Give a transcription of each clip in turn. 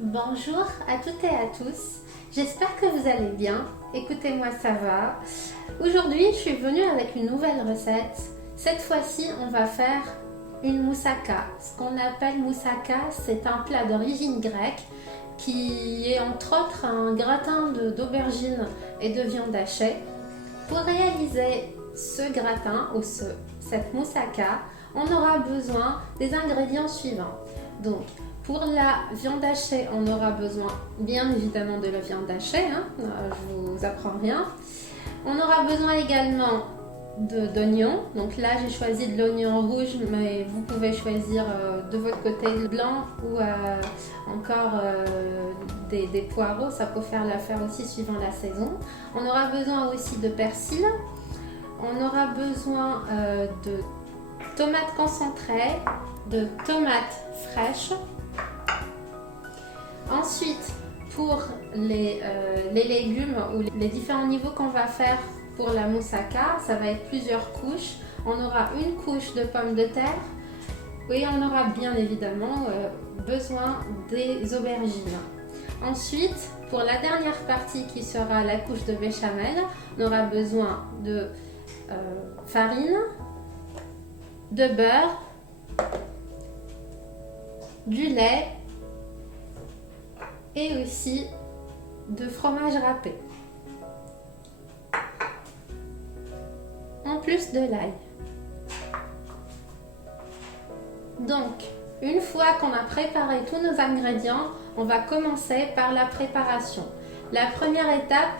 Bonjour à toutes et à tous, j'espère que vous allez bien. Écoutez-moi, ça va. Aujourd'hui, je suis venue avec une nouvelle recette. Cette fois-ci, on va faire une moussaka. Ce qu'on appelle moussaka, c'est un plat d'origine grecque qui est entre autres un gratin d'aubergines et de viande hachée. Pour réaliser ce gratin ou cette moussaka, on aura besoin des ingrédients suivants. Donc, pour la viande hachée, on aura besoin bien évidemment de la viande hachée, je ne vous apprends rien. On aura besoin également d'oignons. Donc là, j'ai choisi de l'oignon rouge, mais vous pouvez choisir de votre côté le blanc ou encore des poireaux. Ça peut faire l'affaire aussi suivant la saison. On aura besoin aussi de persil. On aura besoin de tomates concentrées, de tomates fraîches. Ensuite, pour les légumes ou les différents niveaux qu'on va faire pour la moussaka, ça va être plusieurs couches. On aura une couche de pommes de terre et on aura bien évidemment besoin des aubergines. Ensuite, pour la dernière partie qui sera la couche de béchamel, on aura besoin de farine, de beurre, du lait et aussi de fromage râpé. En plus de l'ail. Donc, une fois qu'on a préparé tous nos ingrédients, on va commencer par la préparation. La première étape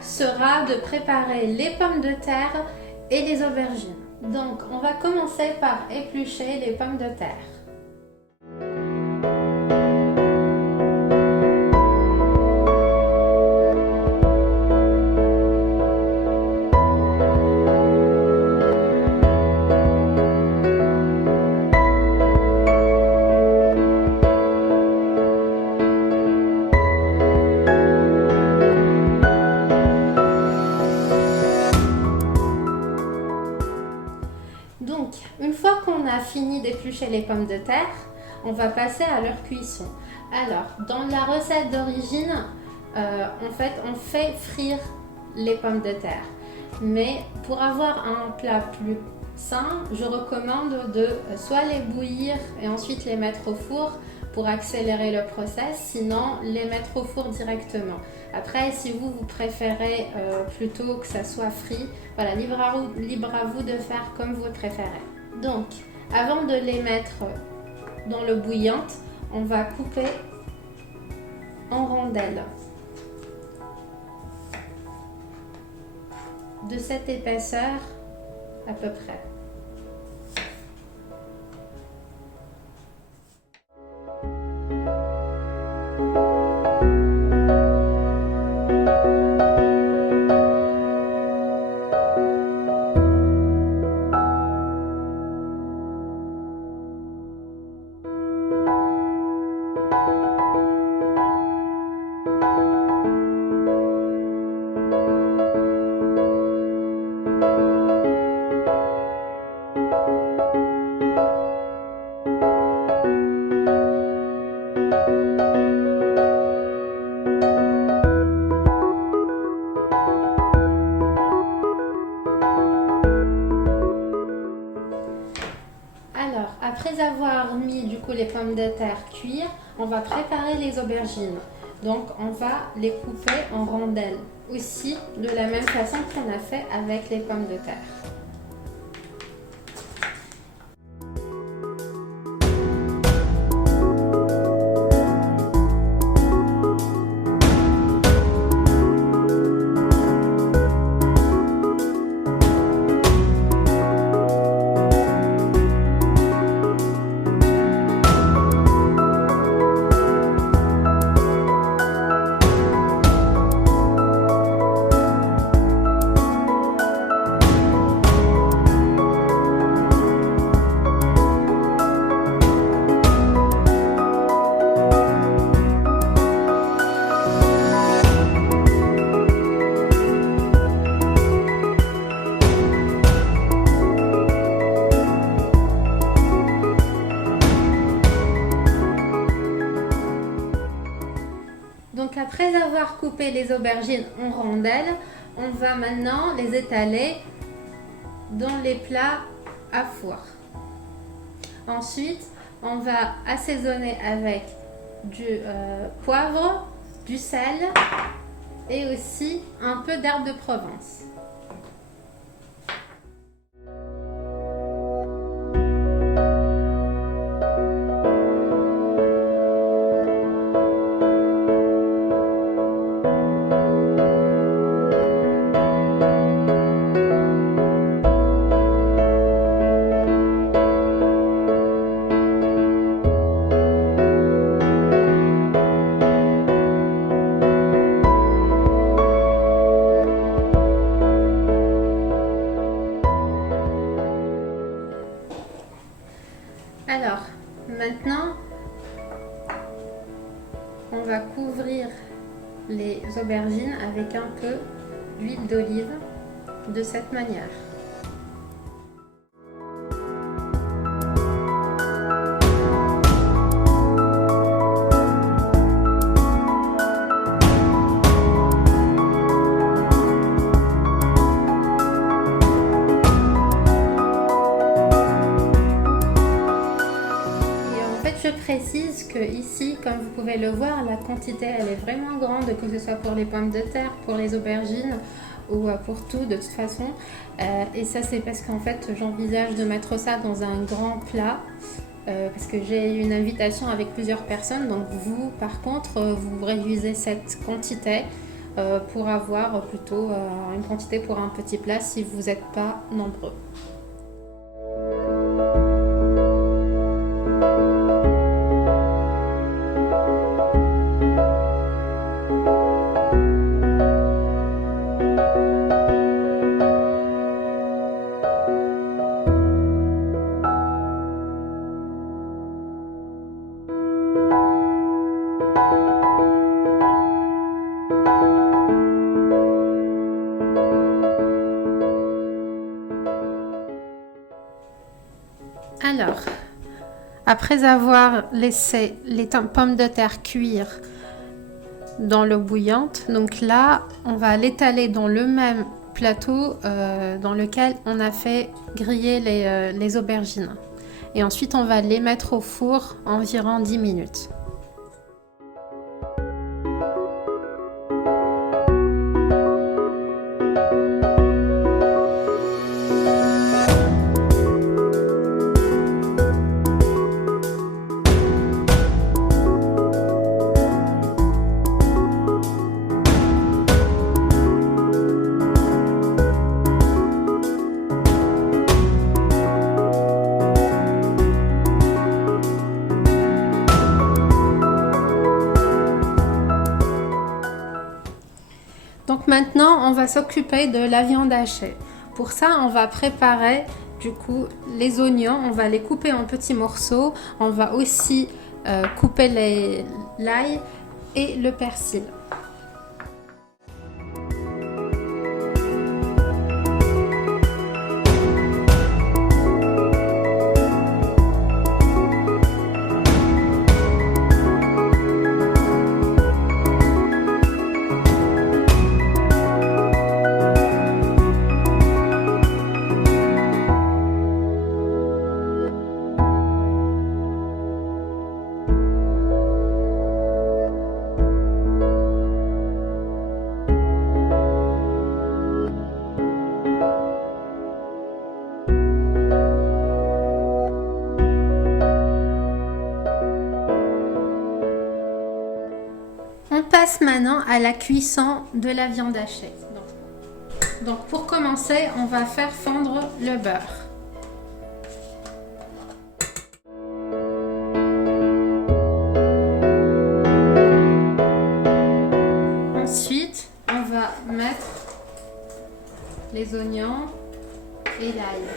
sera de préparer les pommes de terre et les aubergines. Donc, on va commencer par éplucher les pommes de terre. Donc, une fois qu'on a fini d'éplucher les pommes de terre, on va passer à leur cuisson. Alors, dans la recette d'origine, en fait, on fait frire les pommes de terre. Mais pour avoir un plat plus sain, je recommande de soit les bouillir et ensuite les mettre au four pour accélérer le process, sinon les mettre au four directement. Après, si vous préférez plutôt que ça soit frit, voilà, libre à vous de faire comme vous préférez. Donc, avant de les mettre dans l'eau bouillante, on va couper en rondelles de cette épaisseur à peu près. Après avoir mis du coup les pommes de terre cuire, on va préparer les aubergines. Donc on va les couper en rondelles aussi de la même façon qu'on a fait avec les pommes de terre. après avoir coupé les aubergines en rondelles, on va maintenant les étaler dans les plats à four. Ensuite, on va assaisonner avec du poivre, du sel et aussi un peu d'herbe de Provence. Alors, maintenant, on va couvrir les aubergines avec un peu d'huile d'olive de cette manière. Je précise que ici, comme vous pouvez le voir, la quantité elle est vraiment grande, que ce soit pour les pommes de terre, pour les aubergines ou pour tout de toute façon. Et ça c'est parce qu'en fait j'envisage de mettre ça dans un grand plat parce que j'ai une invitation avec plusieurs personnes. Donc vous par contre vous réduisez cette quantité pour avoir plutôt une quantité pour un petit plat si vous n'êtes pas nombreux. Alors, après avoir laissé les pommes de terre cuire dans l'eau bouillante, donc là, on va l'étaler dans le même plateau dans lequel on a fait griller les aubergines. Et ensuite, on va les mettre au four environ 10 minutes. Donc maintenant, on va s'occuper de la viande hachée. Pour ça, on va préparer du coup les oignons. On va les couper en petits morceaux. On va aussi couper l'ail et le persil. On passe maintenant à la cuisson de la viande hachée. Donc pour commencer, on va faire fondre le beurre. Ensuite, on va mettre les oignons et l'ail.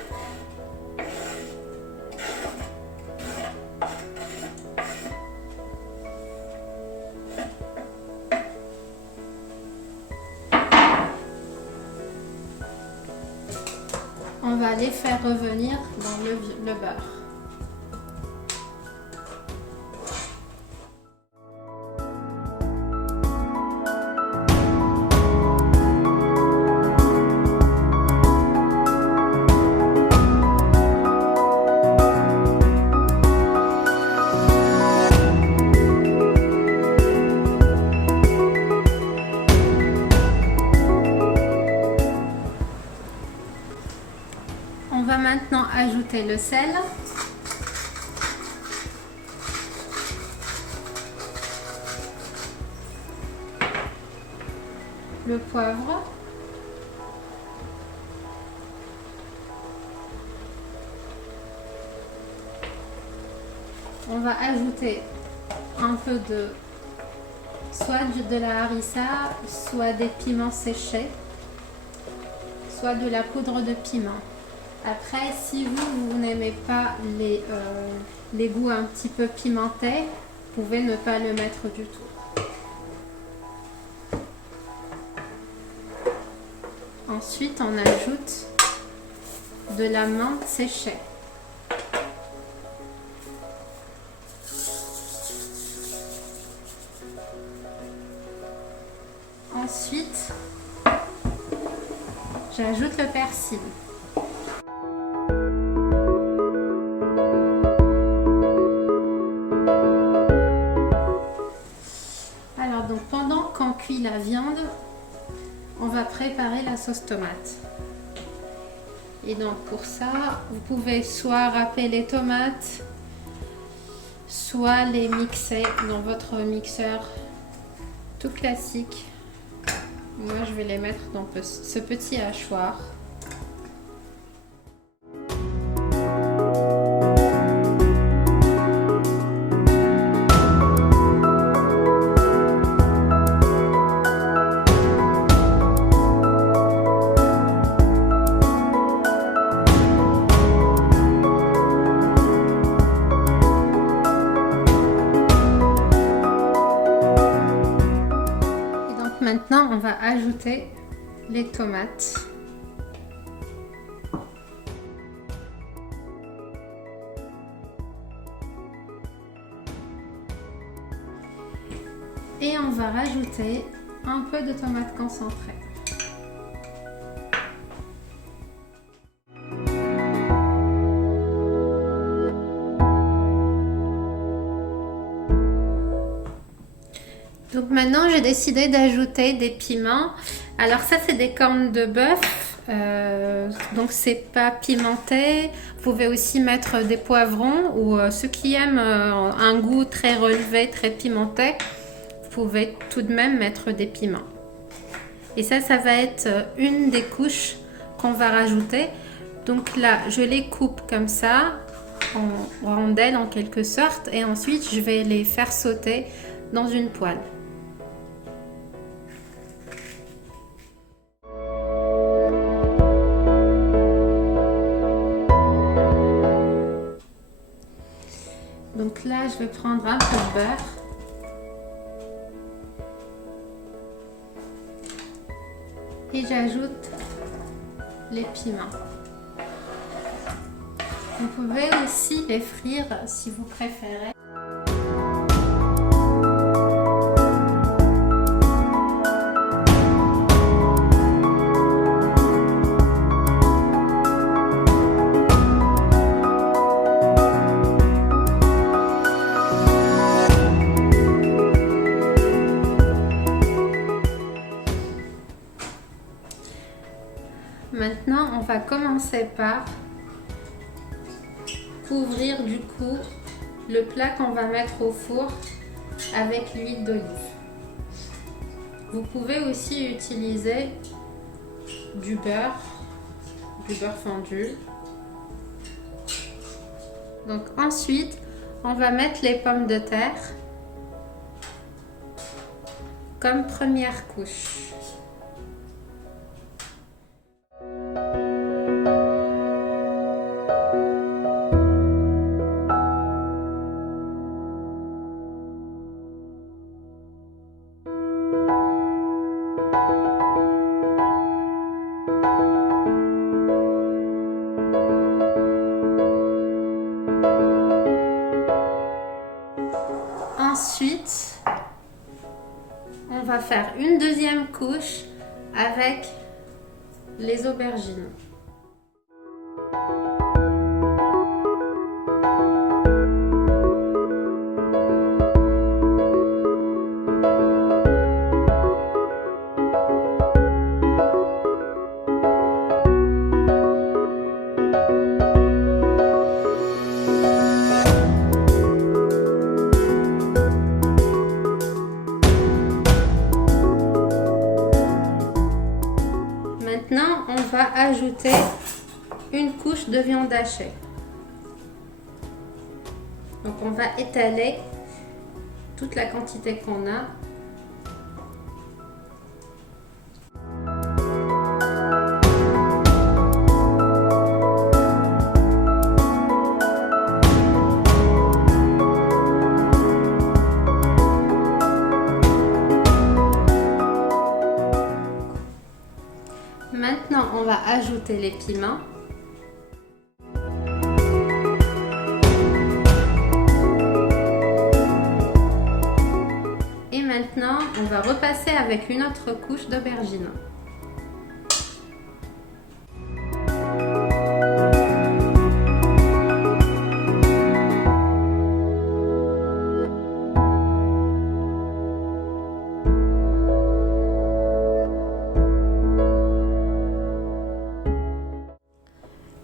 On va les faire revenir dans le beurre. ajouter le sel. Le poivre. On va ajouter un peu de soit de la harissa, soit des piments séchés, soit de la poudre de piment. Après, si vous n'aimez pas les goûts un petit peu pimentés, vous pouvez ne pas le mettre du tout. Ensuite, on ajoute de la menthe séchée. Ensuite, j'ajoute le persil. Alors donc pendant qu'on cuit la viande, on va préparer la sauce tomate. Et donc pour ça, vous pouvez soit râper les tomates, soit les mixer dans votre mixeur tout classique. Moi, je vais les mettre dans ce petit hachoir. Maintenant, on va ajouter les tomates. Et on va rajouter un peu de tomate concentrée. Donc maintenant j'ai décidé d'ajouter des piments. Alors ça c'est des cornes de bœuf, donc c'est pas pimenté. Vous pouvez aussi mettre des poivrons ou ceux qui aiment un goût très relevé, très pimenté, vous pouvez tout de même mettre des piments. Et ça va être une des couches qu'on va rajouter. Donc là je les coupe comme ça, en rondelles en quelque sorte, et ensuite je vais les faire sauter dans une poêle. Donc là, je vais prendre un peu de beurre. Et j'ajoute les piments. Vous pouvez aussi les frire si vous préférez. Maintenant, on va commencer par couvrir du coup le plat qu'on va mettre au four avec l'huile d'olive. Vous pouvez aussi utiliser du beurre fondu. Donc ensuite, on va mettre les pommes de terre comme première couche. Ensuite, on va faire une deuxième couche avec les aubergines. ajouter une couche de viande hachée. Donc on va étaler toute la quantité qu'on a. Maintenant, on va ajouter les piments. Et maintenant, on va repasser avec une autre couche d'aubergine.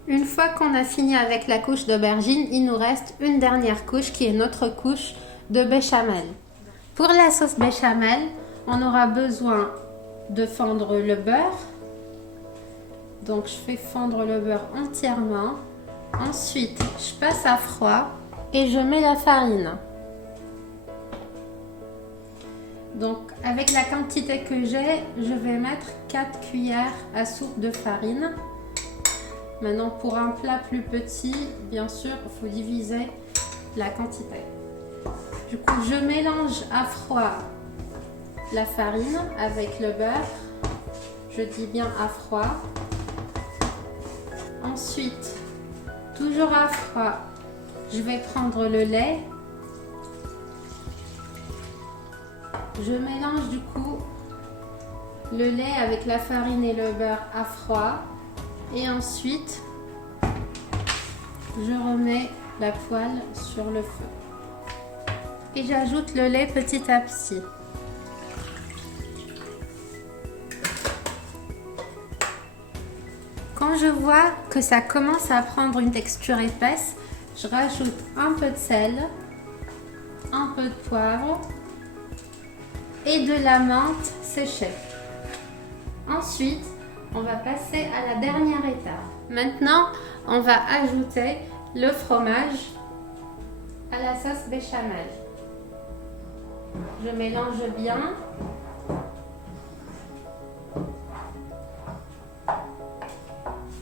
Une fois qu'on a fini avec la couche d'aubergine, il nous reste une dernière couche qui est notre couche de béchamel. Pour la sauce béchamel, on aura besoin de fondre le beurre. Donc je fais fondre le beurre entièrement. Ensuite, je passe à froid et je mets la farine. Donc avec la quantité que j'ai, je vais mettre 4 cuillères à soupe de farine. Maintenant, pour un plat plus petit, bien sûr, il faut diviser la quantité. Du coup, je mélange à froid la farine avec le beurre. Je dis bien à froid. Ensuite, toujours à froid, je vais prendre le lait. Je mélange du coup le lait avec la farine et le beurre à froid. Et ensuite, je remets la poêle sur le feu. Et j'ajoute le lait petit à petit. Quand je vois que ça commence à prendre une texture épaisse, je rajoute un peu de sel, un peu de poivre et de la menthe séchée. Ensuite, on va passer à la dernière étape. Maintenant, on va ajouter le fromage à la sauce béchamel. Je mélange bien.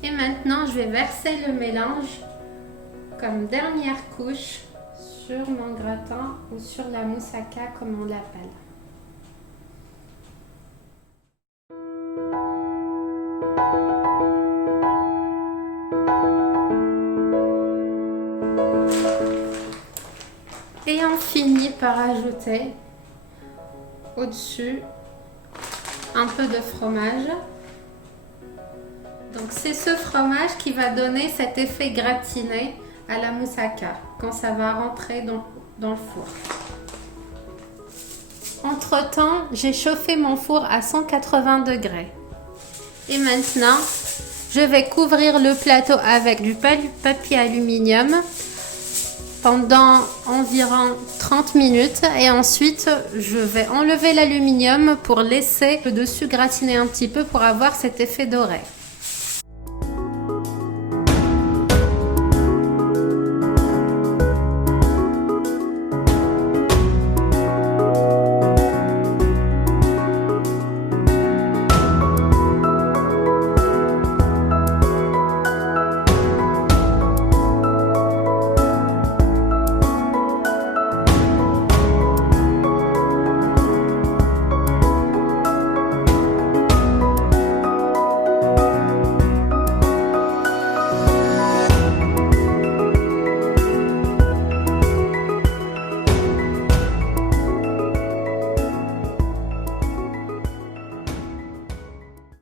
Et maintenant, je vais verser le mélange comme dernière couche sur mon gratin ou sur la moussaka comme on l'appelle. Et on finit par ajouter au-dessus un peu de fromage. Donc c'est ce fromage qui va donner cet effet gratiné à la moussaka quand ça va rentrer dans le four. Entre-temps, j'ai chauffé mon four à 180 degrés. Et maintenant, je vais couvrir le plateau avec du papier aluminium pendant environ 30 minutes et ensuite je vais enlever l'aluminium pour laisser le dessus gratiner un petit peu pour avoir cet effet doré.